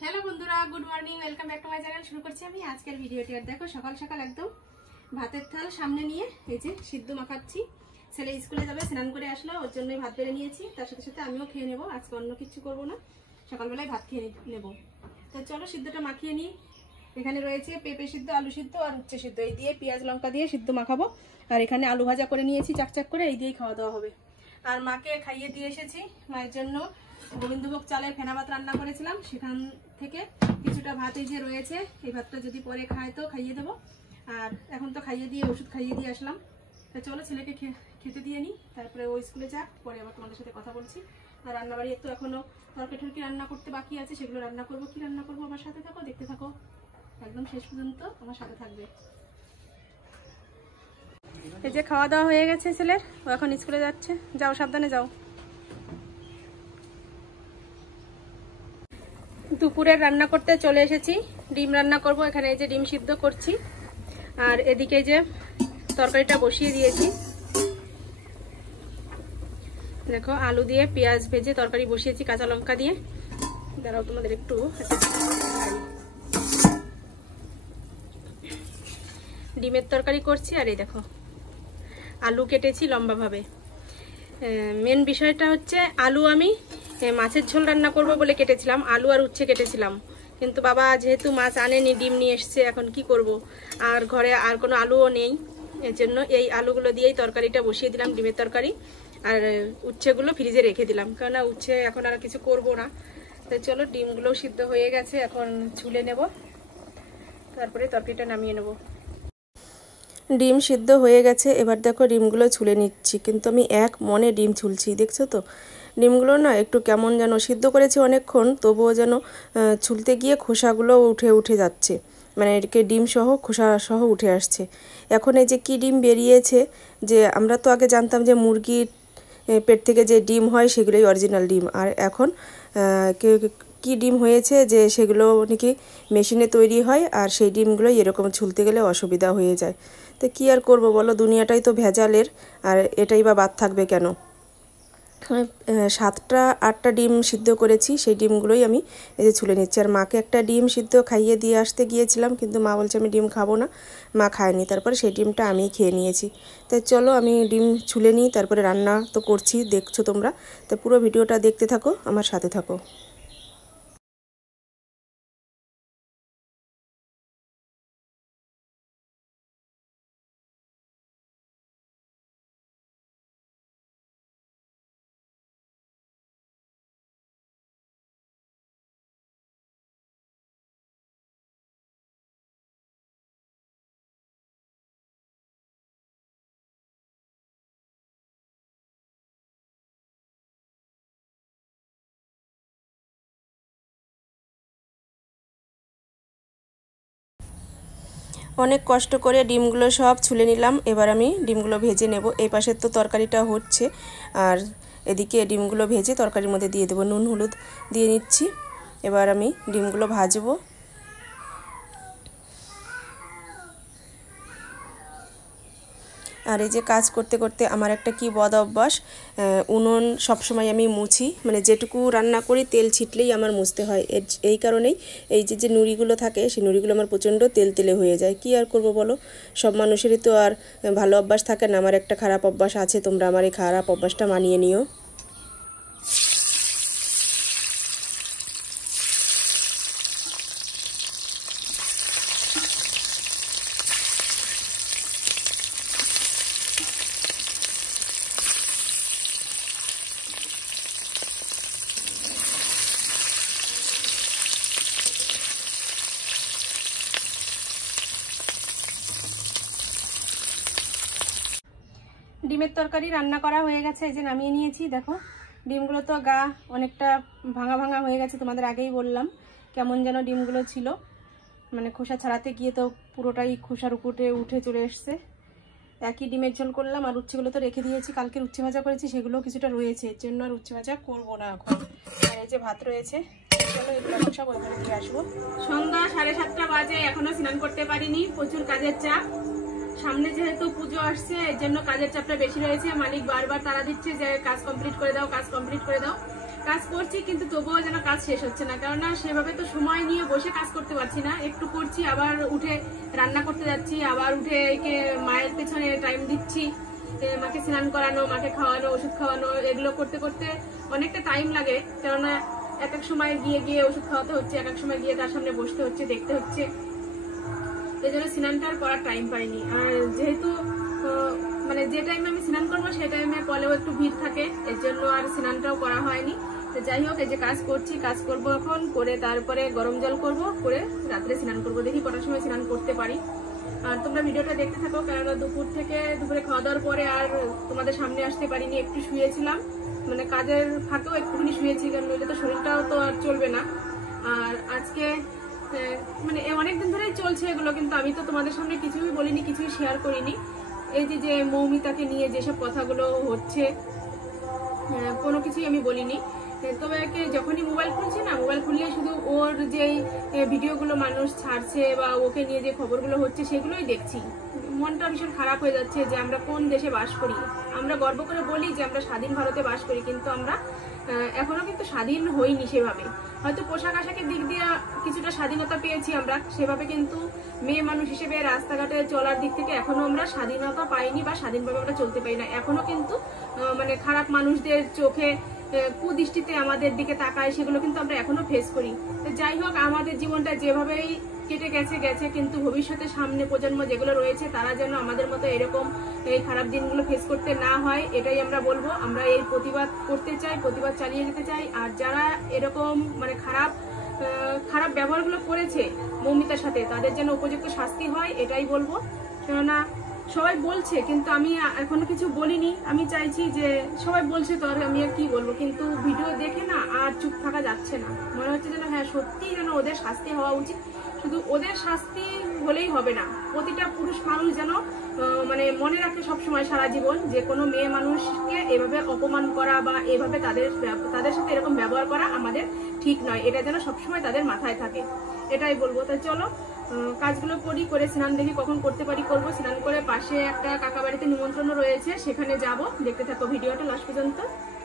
Hello बंधुरा good morning welcome back to my channel. शुरू करছি আমি আজকের ভিডিওটি। আর দেখো সকাল সকাল একদম ভাতের থাল সামনে নিয়ে এই যে সিদ্ধ মাখাচ্ছি। ছেলে স্কুলে যাবে, স্নান করে আসলো, ওর জন্যই ভাত বেড়ে নিয়েছি। তার সাথে সাথে আমিও খেয়ে নেব, আজকে অন্য কিছু করব না, সকালবেলায় ভাত খেয়ে নেব। তো চলো সিদ্ধটা মাখিয়ে নিই। এখানে রয়েছে পেঁপে সিদ্ধ, আলু সিদ্ধ আর উচ্ছে সিদ্ধ, এই দিয়ে পেঁয়াজ লঙ্কা দিয়ে সিদ্ধ মাখাবো। আর এখানে আলু ভাজা করে নিয়েছি চাকচাক করে, এই দিয়েই খাওয়া দাওয়া হবে। আর মাকে খাইয়ে দিয়ে এসেছি। মায়ের জন্য গোবিন্দভোগ চালের ফেনা ভাত রান্না করেছিলাম, সেখান থেকে কিছুটা ভাত এই যে রয়েছে। এই ভাতটা যদি পরে খায় তো খাইয়ে দেবো, আর এখন তো খাইয়ে দিয়ে ওষুধ খাইয়ে দিয়ে আসলাম। তো চলো ছেলেকে খেতে দিয়ে নিই, তারপরে ও স্কুলে যাক, পরে আবার তোমাদের সাথে কথা বলছি। আর রান্নাবাড়ি একটু এখনো তরকারি টরকি রান্না করতে বাকি আছে, সেগুলো রান্না করবো। কি রান্না করবো আমার সাথে থাকো, দেখতে থাকো একদম শেষ পর্যন্ত, আমার সাথে থাকবে। এই যে খাওয়া দাওয়া হয়ে গেছে ছেলের, ও এখন স্কুলে যাচ্ছে। যাও, সাবধানে যাও। দুপুরের রান্না করতে চলে এসেছি। ডিম রান্না করব। এখানে এই যে ডিম সিদ্ধ করছি, আর এদিকে যে তরকারিটা বসিয়ে দিয়েছি। দেখো আলু দিয়ে পেঁয়াজ ভেজে তরকারি বসিয়েছি কাঁচা লঙ্কা দিয়ে। দাঁড়াও তোমাদের একটু ডিমের তরকারি করছি। আর এই দেখো আলু কেটেছি লম্বাভাবে। মেন বিষয়টা হচ্ছে আলু আমি মাছের ঝোল রান্না করব বলে কেটেছিলাম, আলু আর উচ্ছে কেটেছিলাম। কিন্তু বাবা যেহেতু মাছ আনেনি, ডিম নিয়ে এসছে, এখন কি করব, আর ঘরে আর কোনো আলুও নেই। এর জন্য এই আলুগুলো দিয়েই তরকারিটা বসিয়ে দিলাম, ডিমের তরকারি। আর উচ্ছেগুলো ফ্রিজে রেখে দিলাম, কেননা উচ্ছে এখন আর কিছু করব না। তো চলো, ডিমগুলো সিদ্ধ হয়ে গেছে, এখন ছুলে নেব, তারপরে তরকারিটা নামিয়ে নেব। ডিম সিদ্ধ হয়ে গেছে, এবার দেখো ডিমগুলো ছুলে নিচ্ছি। কিন্তু আমি এক মনে ডিম ছুলছি, দেখছো তো। ডিমগুলো না একটু কেমন যেন, সিদ্ধ করেছি অনেকক্ষণ, তবুও যেন ছুলতে গিয়ে খোসাগুলো উঠে উঠে যাচ্ছে, মানে এটাকে ডিম সহ খোসা সহ উঠে আসছে। এখন এই যে কি ডিম বেরিয়েছে, যে আমরা তো আগে জানতাম যে মুরগির পেট থেকে যে ডিম হয় সেগুলোই অরিজিনাল ডিম, আর এখন কি ডিম হয়েছে যে সেগুলো নাকি মেশিনে তৈরি হয়, আর সেই ডিমগুলোই এরকম ছুলতে গেলে অসুবিধা হয়ে যায়। তো কী আর করবো বলো, দুনিয়াটাই তো ভেজালের, আর এটাই বা বাদ থাকবে কেন। 7-8টা ডিম সিদ্ধ করেছি, সেই ডিমগুলোই আমি এই যে ছুলে নিচ্ছি। আর মাকে একটা ডিম সিদ্ধ খাইয়ে দিয়ে আসতে গিয়েছিলাম, কিন্তু মা বলছে আমি ডিম খাবো না, মা খায়নি। তারপরে সেই ডিমটা আমি খেয়ে নিয়েছি। তাই চলো আমি ডিম ছুলে নিই, তারপরে রান্না তো করছি, দেখছো তোমরা। তো পুরো ভিডিওটা দেখতে থাকো, আমার সাথে থাকো। অনেক কষ্ট করে ডিমগুলো সব ছুলে নিলাম। এবার আমি ডিমগুলো ভেজে নেব। এই পাশের তো তরকারিটা হচ্ছে, আর এদিকে ডিমগুলো ভেজে তরকারির মধ্যে দিয়ে দেবো। নুন হলুদ দিয়ে নিচ্ছি। এবার আমি ডিমগুলো ভাজবো। আর এই যে কাজ করতে করতে আমার একটা কি বদ অভ্যাস, উনুন সবসময় আমি মুছি, মানে যেটুকু রান্না করি তেল ছিটলেই আমার মুছতে হয়। এই কারণেই এই যে নুড়িগুলো থাকে, সেই নুড়িগুলো আমার প্রচণ্ড তেল তেলে হয়ে যায়। কি আর করব বলো, সব মানুষেরই তো আর ভালো অভ্যাস থাকে না। আমার একটা খারাপ অভ্যাস আছে, তোমরা আমার এই খারাপ অভ্যাসটা মানিয়ে নিও। ডিমের তরকারি রান্না করা হয়ে গেছে, এই যে নামিয়ে নিয়েছি। দেখো ডিমগুলো তো গা অনেকটা ভাঙা ভাঙা হয়ে গেছে, তোমাদের আগেই বললাম কেমন যেন ডিমগুলো ছিল, মানে খোসা ছাড়াতে গিয়ে তো পুরোটাই খোসার উপরে উঠে চলে এসছে। একই ডিমের ঝোল করলাম, আর উচ্ছেগুলো তো রেখে দিয়েছি, কালকের উচ্ছে ভাজা করেছি, সেগুলো কিছুটা রয়েছে, এর জন্য আর উচ্ছে ভাজা করবো না এখন। আর এই যে ভাত রয়েছে, চলো এগুলো সব ওইখানে দিয়ে আসবো। সন্ধ্যা 7:30 বাজে, এখনো স্নান করতে পারিনি, প্রচুর কাজের চাপ। সামনে যেহেতু পুজো আসছে, এর জন্য কাজের চাপটা বেশি রয়েছে। মালিক বারবার তাড়া দিচ্ছে যে কাজ কমপ্লিট করে দাও, কাজ কমপ্লিট করে দাও। কাজ করছি কিন্তু তবুও যেন কাজ শেষ হচ্ছে না, কেননা সেভাবে তো সময় নিয়ে বসে কাজ করতে পারছি না। একটু করছি, আবার উঠে রান্না করতে যাচ্ছি, আবার উঠে একে মায়ের পেছনে টাইম দিচ্ছি, মাকে স্নান করানো, মাকে খাওয়ানো, ওষুধ খাওয়ানো, এগুলো করতে করতে অনেকটা টাইম লাগে। কেননা এক এক সময় গিয়ে গিয়ে ওষুধ খাওয়াতে হচ্ছে, এক এক সময় গিয়ে তার সামনে বসতে হচ্ছে, দেখতে হচ্ছে। এই জন্য স্নানটা আর করার টাইম পাইনি। আর যেহেতু মানে যে টাইমে আমি স্নান করবো সেই টাইমে কলেও একটু ভিড় থাকে, এর জন্য আর স্নানটাও করা হয়নি। তো যাই হোক, এই যে কাজ করছি, কাজ করবো এখন, করে তারপরে গরম জল করব, করে রাত্রে স্নান করবো। দেখি কটার সময় স্নান করতে পারি। আর তোমরা ভিডিওটা দেখতে থাকো, কেননা দুপুরে খাওয়া দাওয়ার পরে আর তোমাদের সামনে আসতে পারিনি, একটু শুয়েছিলাম, মানে কাজের ফাঁকেও একটুখানি শুয়েছি, কারণ নইলে তো শরীরটাও তো আর চলবে না। আর আজকে মানে অনেকদিন ধরেই চলছে এগুলো, কিন্তু আমি তো তোমাদের সামনে কিছুই বলিনি, কিছুই শেয়ার করিনি। এই যে মৌমিতাকে নিয়ে যেসব কথাগুলো হচ্ছে, কোনো কিছুই আমি বলিনি। তবে যখনই মোবাইল খুলছি না, মোবাইল খুললে শুধু ওর যে ভিডিওগুলো মানুষ ছাড়ছে বা ওকে নিয়ে যে খবরগুলো হচ্ছে সেগুলোই দেখছি। মনটা ভীষণ খারাপ হয়ে যাচ্ছে যে আমরা কোন দেশে বাস করি। আমরা গর্ব করে বলি যে আমরা স্বাধীন ভারতে বাস করি, কিন্তু আমরা এখনো কিন্তু স্বাধীন হইনি সেভাবে। হয়তো পোশাক আশাকের দিক দিয়ে কিছুটা স্বাধীনতা পেয়েছি আমরা, সেভাবে কিন্তু মেয়ে মানুষ হিসেবে রাস্তাঘাটে চলার দিক থেকে এখনো আমরা স্বাধীনতা পাইনি বা স্বাধীনভাবে আমরা চলতে পারি না। এখনো কিন্তু মানে খারাপ মানুষদের চোখে কুদৃষ্টিতে আমাদের দিকে তাকায়, সেগুলো কিন্তু আমরা এখনো ফেস করি। তো যাই হোক, আমাদের জীবনটা যেভাবেই কেটে গেছে, কিন্তু ভবিষ্যতে সামনে প্রজন্ম যেগুলো রয়েছে তারা যেন আমাদের মতো এরকম এই খারাপ দিনগুলো ফেস করতে না হয়, এটাই আমরা বলবো। আমরা এই প্রতিবাদ করতে চাই, প্রতিবাদ চালিয়ে যেতে চাই। আর যারা এরকম মানে খারাপ ব্যবহারগুলো করেছে মৌমিতার সাথে, তাদের যেন উপযুক্ত শাস্তি হয়, এটাই বলবো। কেননা সবাই বলছে, কিন্তু আমি এখনো কিছু বলিনি। আমি চাইছি যে সবাই বলছে তো আর আমি আর কি বলবো, কিন্তু ভিডিও দেখে না আর চুপ থাকা যাচ্ছে না। মনে হচ্ছে যেন হ্যাঁ সত্যিই যেন ওদের শাস্তি হওয়া উচিত। শুধু ওদের শাস্তি হলেই হবে না, প্রতিটা পুরুষ মানুষ যেন মানে মনে রাখে সবসময় সারা জীবন যে কোনো মেয়ে মানুষকে এভাবে অপমান করা বা এভাবে তাদের সাথে এরকম ব্যবহার করা আমাদের ঠিক নয়। এটা যেন সবসময় তাদের মাথায় থাকে, এটাই বলবো। তাই চলো কাজগুলো করে স্নান দেখি কখন করতে পারি করবো। স্নান করে পাশে একটা কাকা বাড়িতে নিমন্ত্রণ রয়েছে, সেখানে যাব। দেখতে থাকো ভিডিওটা লাস্ট পর্যন্ত।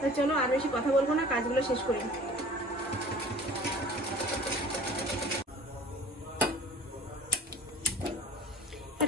তাই চলো আর বেশি কথা বলবো না, কাজগুলো শেষ করি।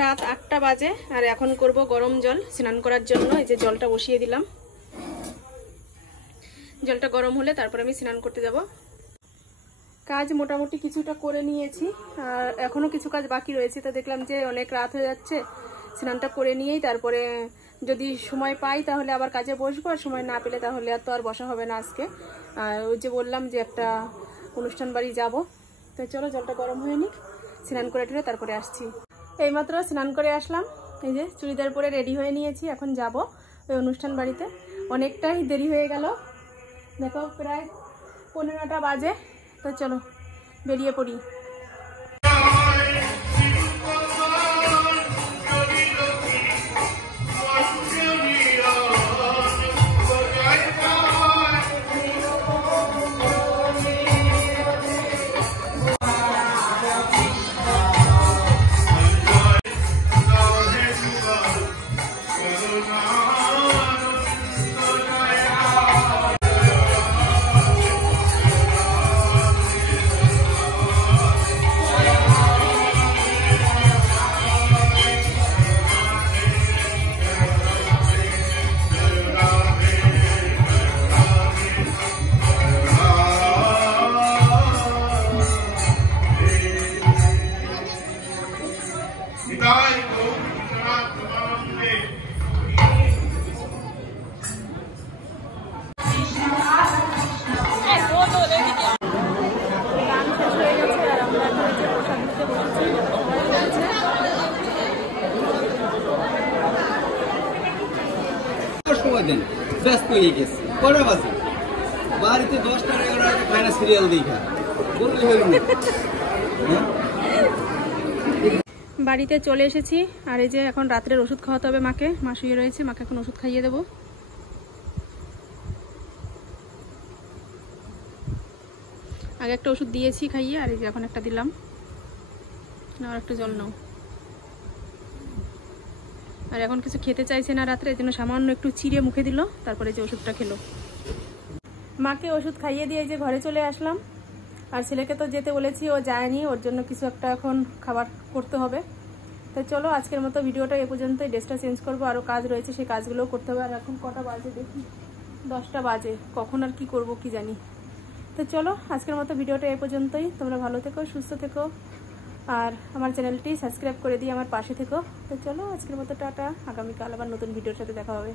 রাত 8টা বাজে আর এখন করব গরম জল স্নান করার জন্য। এই যে জলটা বসিয়ে দিলাম, জলটা গরম হলে তারপর আমি স্নান করতে যাব। কাজ মোটামুটি কিছুটা করে নিয়েছি, আর এখনো কিছু কাজ বাকি রয়েছে। তো দেখলাম যে অনেক রাত হয়ে যাচ্ছে, স্নানটা করে নিয়েই তারপরে যদি সময় পাই তাহলে আবার কাজে বসবো, আর সময় না পেলে তাহলে আর তো আর বসা হবে না আজকে। আর ওই যে বললাম যে একটা অনুষ্ঠান বাড়ি যাব। তো চলো জলটা গরম হয়ে নিক, স্নান করে টুরে তারপরে আসছি। এইমাত্র স্নান করে আসলাম, এই যে চুড়িদার পরে রেডি হয়ে নিয়েছি, এখন যাব ওই অনুষ্ঠান বাড়িতে। অনেকটাই দেরি হয়ে গেল, দেখো প্রায় 15টা বাজে। তো চলো বেরিয়ে পড়ি। ব্যস্ত হয়ে গেছে, কটা বাজে বাড়িতে 10টা 11টা খায় না, সিরিয়াল দেখা বললে হইল না। বাড়িতে চলে এসেছি, আর এই যে এখন রাত্রের ওষুধ খাওয়াতে হবে মাকে। মা শুয়ে রয়েছে, মাকে এখন ওষুধ খাইয়ে দেবো। আগে একটা ওষুধ দিয়েছি খাইয়ে, আর এই যে এখন একটা দিলাম। আর একটু জল নাও। আর এখন কিছু খেতে চাইছে না রাত্রে, এর জন্য সামান্য একটু চিড়ে মুখে দিল, তারপরে যে ওষুধটা খেলো। মাকে ওষুধ খাইয়ে দিয়ে যে ঘরে চলে আসলাম। আর ছেলেকে তো যেতে বলেছি, ও যায়নি, ওর জন্য কিছু একটা এখন খাবার করতে হবে। তো চলো আজকের মতো ভিডিওটা এ পর্যন্তই। ড্রেসটা চেঞ্জ করবো, আরও কাজ রয়েছে, সেই কাজগুলোও করতে হবে। আর এখন কটা বাজে দেখি, 10টা বাজে, কখন আর কি করব কি জানি। তো চলো আজকের মতো ভিডিওটা এ পর্যন্তই। তোমরা ভালো থেকো, সুস্থ থেকো, আর আমার চ্যানেলটি সাবস্ক্রাইব করে দিয়ে আমার পাশে থেকো। তো চলো আজকের মতো টাটা, আগামীকাল আবার নতুন ভিডিওর সাথে দেখা হবে।